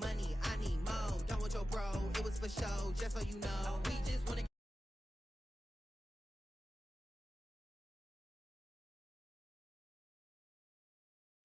money, I need more. Done with your bro, it was for show, just so you know. We just wanna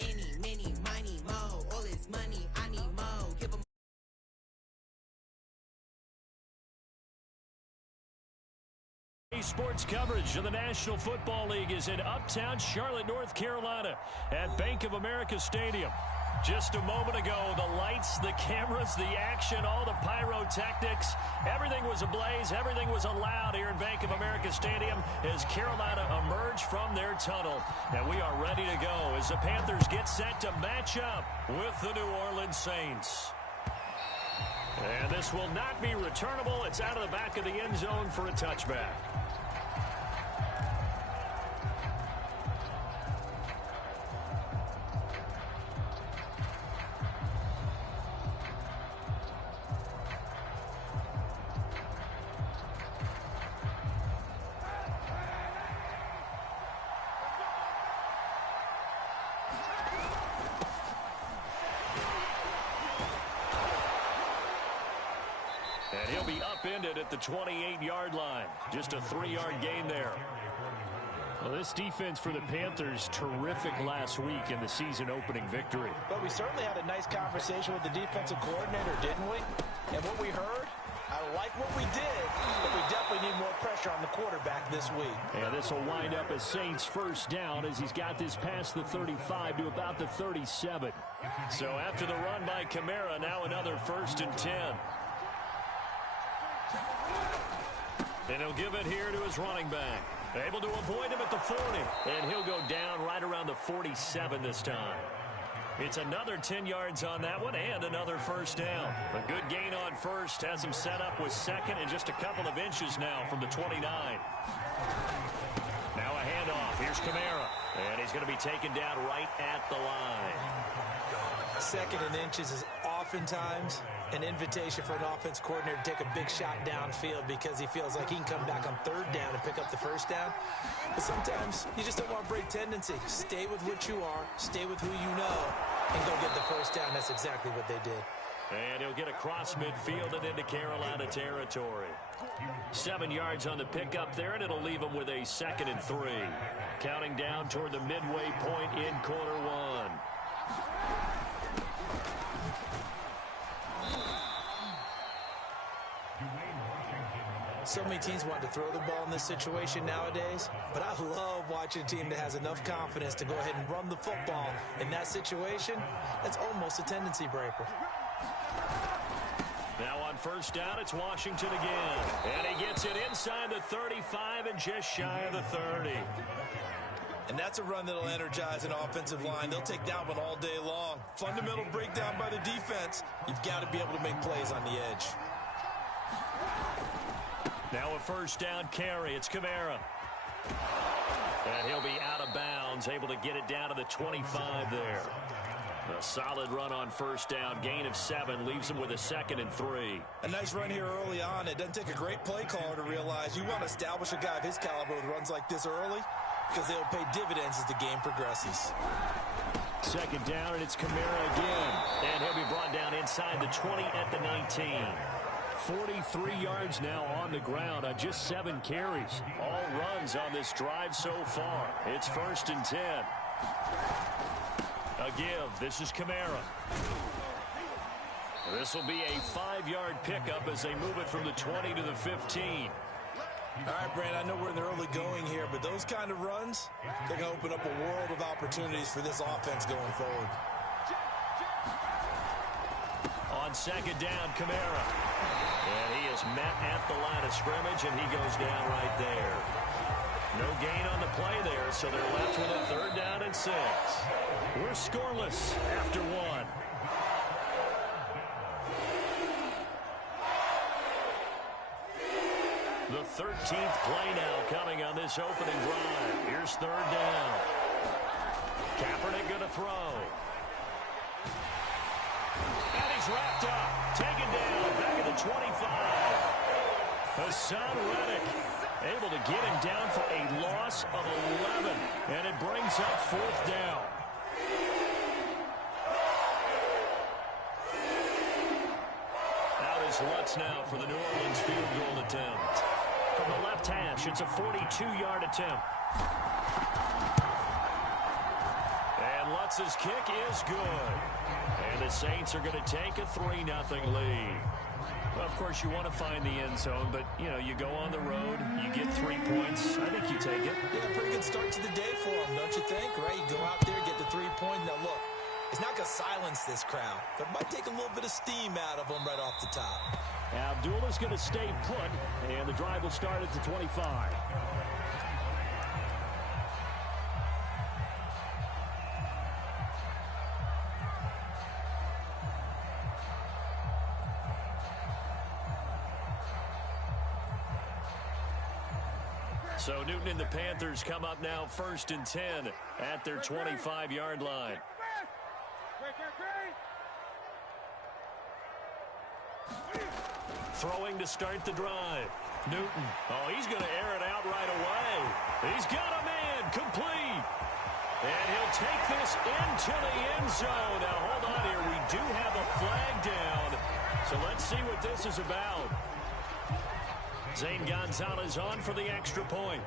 any, many, miny, mo. All this money, I need mo. Give 'em Sports coverage of the National Football League is in uptown Charlotte, North Carolina at Bank of America Stadium. Just a moment ago, the lights, the cameras, the action, all the pyrotechnics, everything was ablaze, everything was allowed here in Bank of America Stadium as Carolina emerged from their tunnel. And we are ready to go as the Panthers get set to match up with the New Orleans Saints. And this will not be returnable. It's out of the back of the end zone for a touchback. And he'll be upended at the 28-yard line. Just a 3-yard gain there. Well, this defense for the Panthers, terrific last week in the season-opening victory. But we certainly had a nice conversation with the defensive coordinator, didn't we? And what we heard, I like what we did, but we definitely need more pressure on the quarterback this week. And this will wind up as Saints first down as he's got this past the 35 to about the 37. So after the run by Kamara, now another 1st and 10. And he'll give it here to his running back. Able to avoid him at the 40. And he'll go down right around the 47 this time. It's another 10 yards on that one and another 1st down. A good gain on first. Has him set up with 2nd and just a couple of inches now from the 29. Now a handoff. Here's Kamara. And he's going to be taken down right at the line. 2nd and inches is oftentimes an invitation for an offense coordinator to take a big shot downfield because he feels like he can come back on 3rd down and pick up the 1st down. But sometimes you just don't want to break tendency. Stay with what you are, stay with who you know, and go get the 1st down. That's exactly what they did. And he'll get across midfield and into Carolina territory. 7 yards on the pickup there, and it'll leave him with a 2nd and 3. Counting down toward the midway point in quarter one. So many teams want to throw the ball in this situation nowadays, but I love watching a team that has enough confidence to go ahead and run the football. In that situation, that's almost a tendency breaker. Now on 1st down, it's Washington again. And he gets it inside the 35 and just shy of the 30. And that's a run that'll energize an offensive line. They'll take that one all day long. Fundamental breakdown by the defense. You've got to be able to make plays on the edge. Now a 1st down carry. It's Kamara. And he'll be out of bounds, able to get it down to the 25 there. A solid run on 1st down. Gain of 7 leaves him with a 2nd and 3. A nice run here early on. It doesn't take a great play caller to realize you want to establish a guy of his caliber with runs like this early because they'll pay dividends as the game progresses. 2nd down, and it's Kamara again. And he'll be brought down inside the 20 at the 19. 43 yards now on the ground on just 7 carries. All runs on this drive so far. It's 1st and 10. A give. This is Kamara. This will be a 5-yard pickup as they move it from the 20 to the 15. All right, Brand, I know we're in the early going here, but those kind of runs, they're going to open up a world of opportunities for this offense going forward. On 2nd down, Kamara. And he is met at the line of scrimmage, and he goes down right there. No gain on the play there, so they're left with a 3rd down and 6. We're scoreless after 1. The 13th play now coming on this opening drive. Here's 3rd down. Kaepernick going to throw. And he's wrapped up. Taken down. Back at the 25. Hassan Reddick able to get him down for a loss of 11. And it brings up 4th down. It's Lutz now for the New Orleans field goal attempt. From the left hash, it's a 42-yard attempt. And Lutz's kick is good. And the Saints are going to take a 3-0 lead. Well, of course, you want to find the end zone, but, you know, you go on the road, you get 3 points. I think you take it. Yeah, pretty good start to the day for them, don't you think? Right? You go out there, get the 3 points. Now, look, it's not going to silence this crowd, but it might take a little bit of steam out of them right off the top. Abdullah's going to stay put, and the drive will start at the 25. So Newton and the Panthers come up now 1st and 10 at their 25-yard line. Throwing to start the drive. Newton. Oh, he's going to air it out right away. He's got a man complete. And he'll take this into the end zone. Now, hold on here. We do have a flag down. So let's see what this is about. Zane Gonzalez on for the extra point.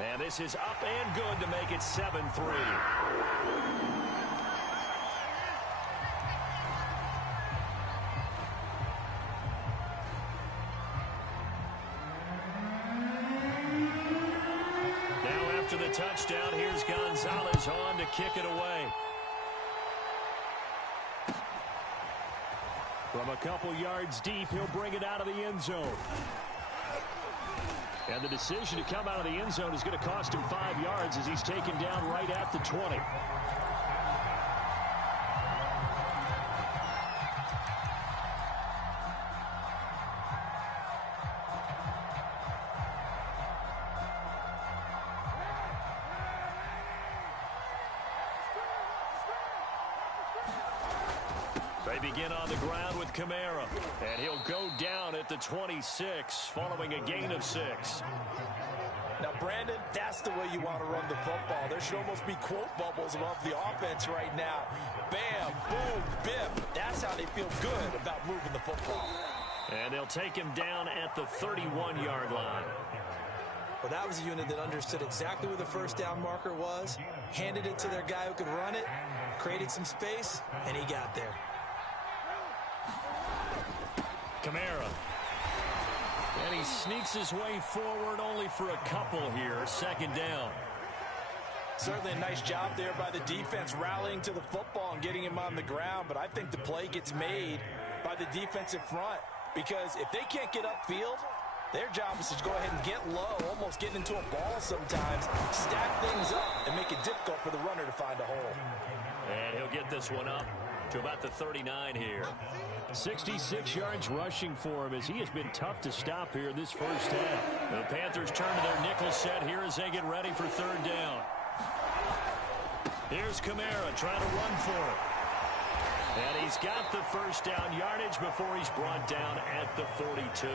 And this is up and good to make it 7-3. Now after the touchdown, here's Gonzalez on to kick it away. From a couple yards deep, he'll bring it out of the end zone. And the decision to come out of the end zone is going to cost him 5 yards as he's taken down right at the 20. They begin on the ground with Kamara, and he'll go down at the 26 following a gain of 6. Now, Brandon, that's the way you want to run the football. There should almost be quote bubbles above the offense right now. Bam, boom, bip. That's how they feel good about moving the football. And they'll take him down at the 31-yard line. Well, that was a unit that understood exactly where the first down marker was, handed it to their guy who could run it, created some space, and he got there. Kamara. And he sneaks his way forward only for a couple here. 2nd down. Certainly a nice job there by the defense rallying to the football and getting him on the ground. But I think the play gets made by the defensive front. Because if they can't get upfield, their job is to go ahead and get low, almost getting into a ball sometimes, stack things up, and make it difficult for the runner to find a hole. And he'll get this one up to about the 39 here. 66 yards rushing for him as he has been tough to stop here this first half. The Panthers turn to their nickel set here as they get ready for 3rd down. Here's Kamara trying to run for it. And he's got the first down yardage before he's brought down at the 42.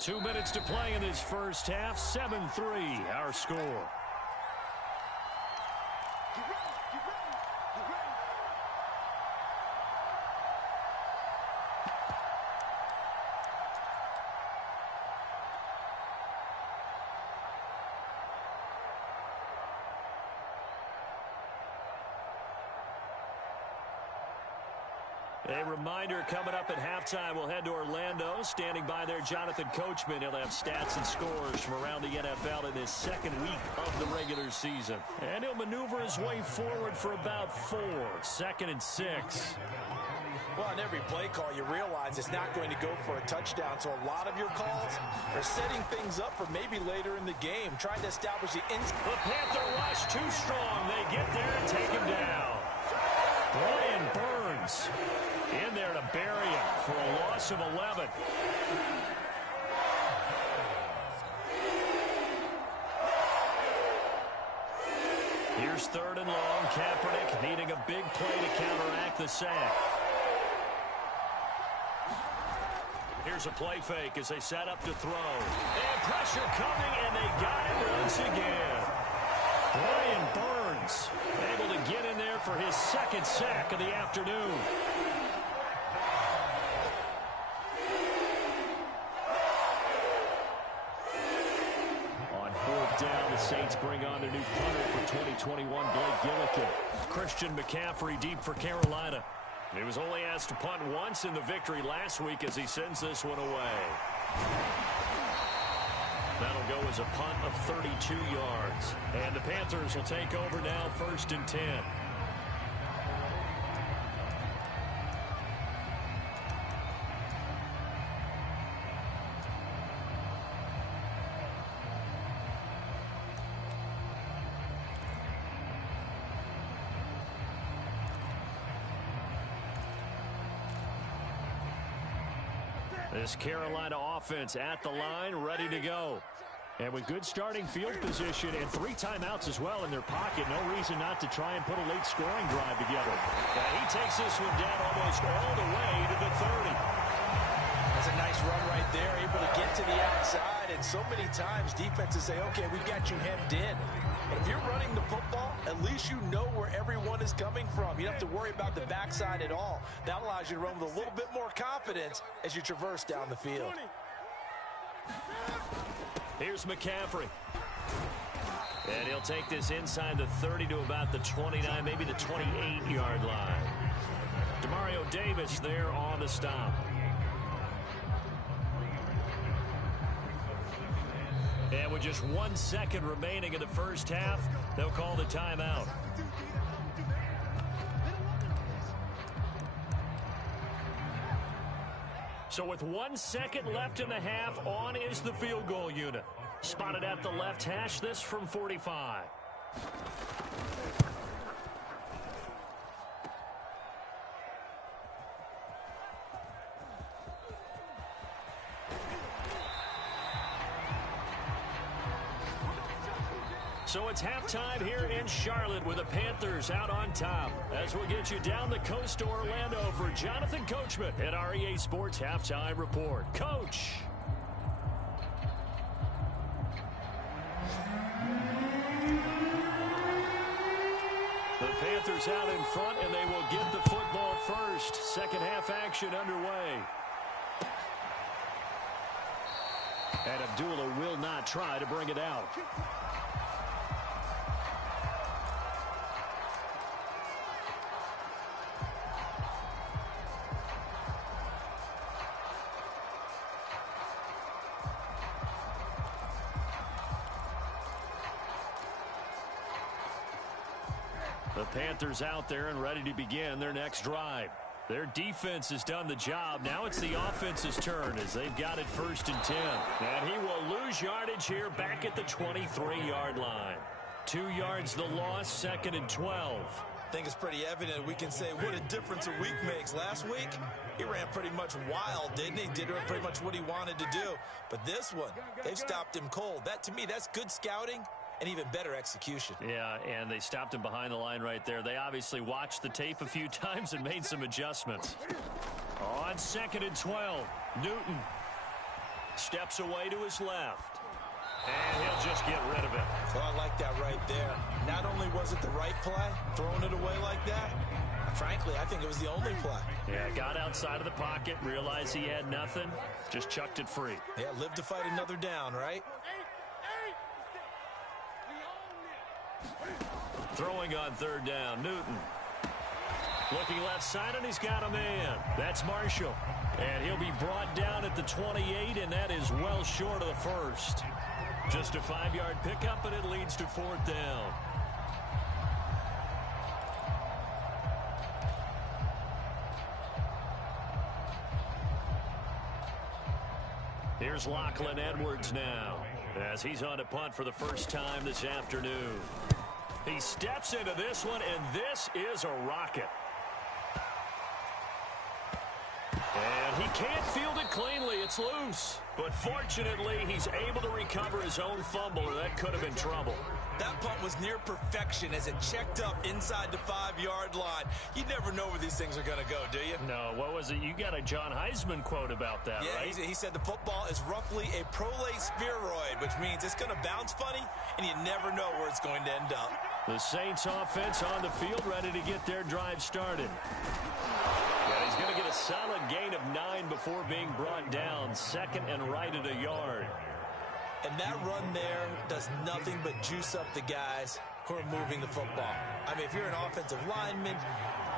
2 minutes to play in this first half. 7-3 our score. A reminder coming up at halftime, we'll head to Orlando. Standing by there, Jonathan Coachman. He'll have stats and scores from around the NFL in this 2nd week of the regular season. And he'll maneuver his way forward for about 4. 2nd and 6. Well, on every play call, you realize it's not going to go for a touchdown. So a lot of your calls are setting things up for maybe later in the game, trying to establish the inside. The Panther rush too strong. They get there and take him down. Brian Burns in there to bury him for a loss of 11. Here's 3rd and long. Kaepernick needing a big play to counteract the sack. Here's a play fake as they set up to throw. And pressure coming, and they got it once again. Brian Burns able to get in there for his second sack of the afternoon. On fourth down, the Saints bring on their new punter for 2021, Blake Gillikin. Christian McCaffrey deep for Carolina. He was only asked to punt once in the victory last week as he sends this one away. That'll go as a punt of 32 yards. And the Panthers will take over now, 1st and 10. This Carolina offense at the line, ready to go. And with good starting field position and 3 timeouts as well in their pocket, no reason not to try and put a late scoring drive together. And he takes this one down almost all the way to the 30. That's a nice run right there, able to get to the outside. And so many times defenses say, okay, we've got you hemmed in. But if you're running the football, at least you know where everyone is coming from. You don't have to worry about the backside at all. That allows you to run with a little bit more confidence as you traverse down the field. Here's McCaffrey. And he'll take this inside the 30 to about the 29, maybe the 28-yard line. Demario Davis there on the stop. And with just 1 second remaining in the first half, they'll call the timeout. So with 1 second left in the half, on is the field goal unit. Spotted at the left hash, this from 45. So it's halftime here in Charlotte with the Panthers out on top. As we'll get you down the coast to Orlando for Jonathan Coachman at our EA Sports Halftime Report. Coach. The Panthers out in front, and they will get the football first. Second half action underway. And Abdullah will not try to bring it out. The Panthers out there and ready to begin their next drive. Their defense has done the job. Now it's the offense's turn as they've got it 1st and 10. And he will lose yardage here back at the 23-yard line. 2 yards the loss, 2nd and 12. I think it's pretty evident. We can say what a difference a week makes. Last week, he ran pretty much wild, didn't he? Did pretty much what he wanted to do. But this one, they've stopped him cold. That, to me, that's good scouting and even better execution. Yeah, and they stopped him behind the line right there. They obviously watched the tape a few times and made some adjustments. On 2nd and 12, Newton steps away to his left. And he'll just get rid of it. Well, I like that right there. Not only was it the right play, throwing it away like that, frankly, I think it was the only play. Yeah, got outside of the pocket, realized he had nothing, just chucked it free. Yeah, live to fight another down, right? Throwing on 3rd down, Newton. Looking left side, and he's got a man. That's Marshall. And he'll be brought down at the 28, and that is well short of the first. Just a 5-yard pickup, and it leads to 4th down. Here's Lachlan Edwards now, as he's on a punt for the first time this afternoon. He steps into this one, and this is a rocket. And he can't field it cleanly. It's loose. But fortunately, he's able to recover his own fumble, or that could have been trouble. That punt was near perfection as it checked up inside the 5-yard line. You never know where these things are going to go, do you? No, what was it? You got a John Heisman quote about that, right? Yeah, he said the football is roughly a prolate spheroid, which means it's going to bounce funny, and you never know where it's going to end up. The Saints offense on the field ready to get their drive started. And he's going to get a solid gain of 9 before being brought down. Second and right at a yard. And that run there does nothing but juice up the guys who are moving the football. I mean, if you're an offensive lineman,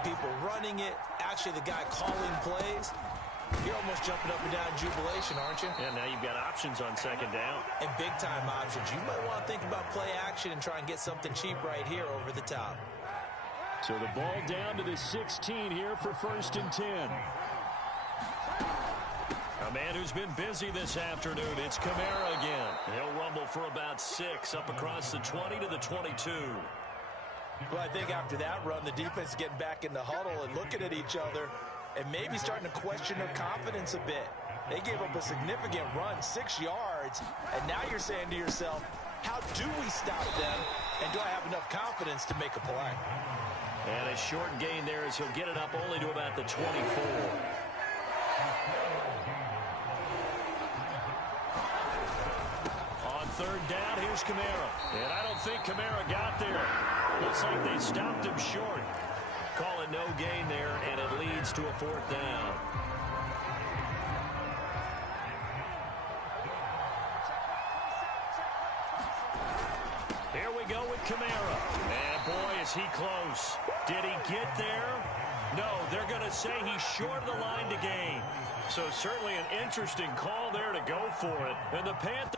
people running it, actually the guy calling plays, you're almost jumping up and down in jubilation, aren't you? Yeah, now you've got options on second down. And big-time options. You might want to think about play action and try and get something cheap right here over the top. So the ball down to the 16 here for 1st and 10. A man who's been busy this afternoon, it's Kamara again. He'll rumble for about 6 up across the 20 to the 22. Well, I think after that run, the defense is getting back in the huddle and looking at each other and maybe starting to question their confidence a bit. They gave up a significant run, 6 yards, and now you're saying to yourself, how do we stop them, and do I have enough confidence to make a play? And a short gain there as he'll get it up only to about the 24. On 3rd down, here's Kamara. And I don't think Kamara got there. Looks like they stopped him short. Call it no gain there, and it leads to a 4th down. Here we go with Kamara. And boy, is he close. Did he get there? No, they're going to say he's short of the line to gain. So certainly an interesting call there to go for it. And the Panthers...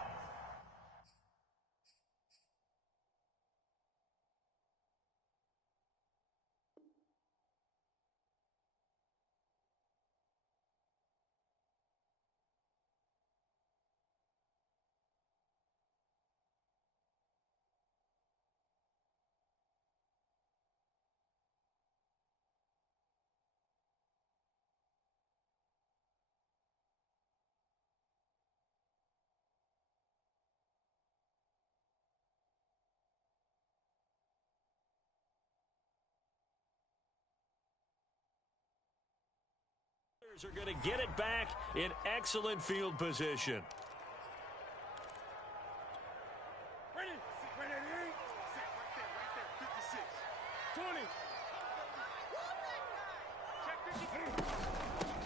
are going to get it back in excellent field position. Ready? Sit right there. Sit right there. 50.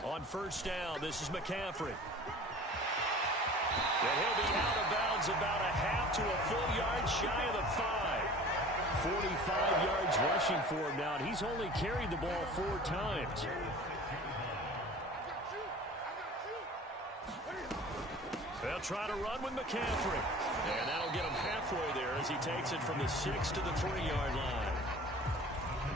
20. On 1st down, this is McCaffrey. And he'll be out of bounds about a half to a full yard shy of the 5. 45 yards rushing for him now, and he's only carried the ball 4 times. They'll try to run with McCaffrey. And that'll get him halfway there as he takes it from the 6 to the 3-yard line.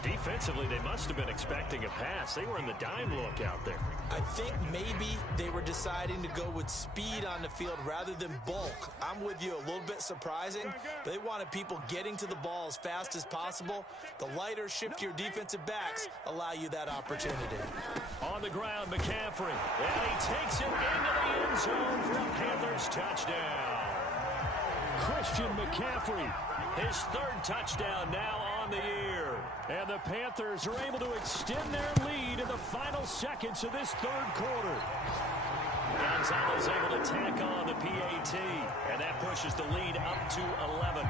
Defensively, they must have been expecting a pass. They were in the dime look out there. I think maybe they were deciding to go with speed on the field rather than bulk. I'm with you, a little bit surprising, but they wanted people getting to the ball as fast as possible. The lighter, shiftier defensive backs allow you that opportunity. On the ground, McCaffrey. And he takes it into the end zone for a Panthers touchdown. Christian McCaffrey, his 3rd touchdown now on the year. And the Panthers are able to extend their lead in the final seconds of this 3rd quarter. Gonzalez able to tack on the PAT, and that pushes the lead up to 11.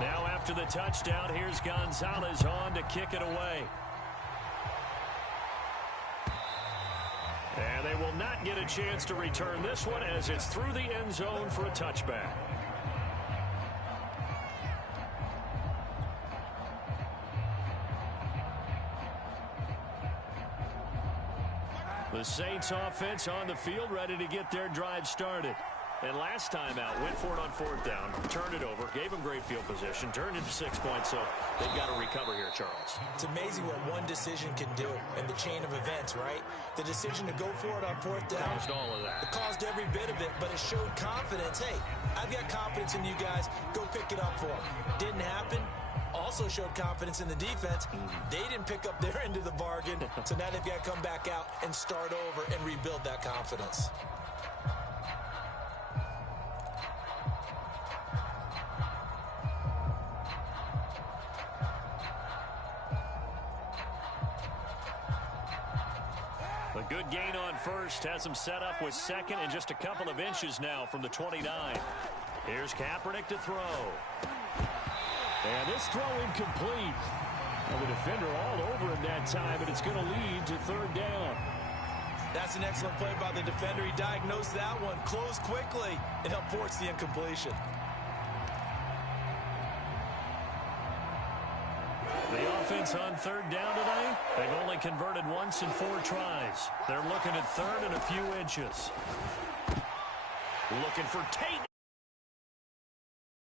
Now after the touchdown, here's Gonzalez on to kick it away. And they will not get a chance to return this one as it's through the end zone for a touchback. The Saints offense on the field ready to get their drive started. And last time out, went for it on 4th down, turned it over, gave them great field position, turned it to 6 points, so they've got to recover here, Charles. It's amazing what one decision can do in the chain of events, right? The decision to go for it on 4th down. Caused all of that. It caused every bit of it, but it showed confidence. Hey, I've got confidence in you guys. Go pick it up for them. Didn't happen. Also showed confidence in the defense. They didn't pick up their end of the bargain, so now they've got to come back out and start over and rebuild that confidence. A good gain on first. Has him set up with second and just a couple of inches now from the 29. Here's Kaepernick to throw. And this throw incomplete. Well, the defender all over him that time, and it's going to lead to third down. That's an excellent play by the defender. He diagnosed that one, closed quickly, and helped force the incompletion. The offense on third down today, they've only converted once in 4 tries. They're looking at third and a few inches. Looking for Tate,